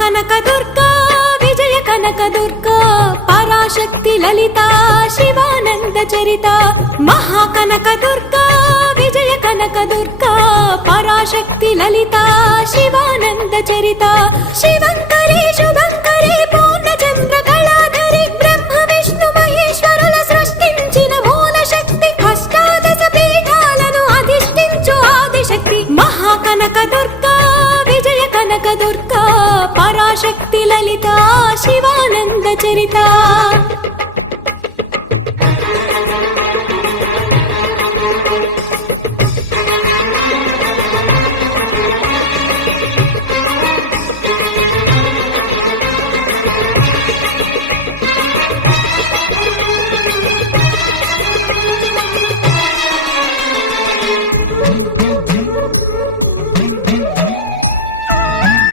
మహాకనక దుర్గా విజయ కనక దుర్గా పరాశక్తి లలిత శివానంద చరిత మహాకనక దుర్గా విజయ కనక దుర్గా పరాశక్తి లలిత శివానంద చరిత శివంకరి శుభంకరి పూర్ణచంద్ర కళాధరి బ్రహ్మ విష్ణు మహేశ్వరుల సృష్టించిన మూల శక్తి అష్టాదశ పీఠాలను అధిష్ఠించు ఆదిశక్తి మహాకనక దుర్గా విజయ కనక దుర్గా పరాశక్తి లలిత శివానంద చరిత।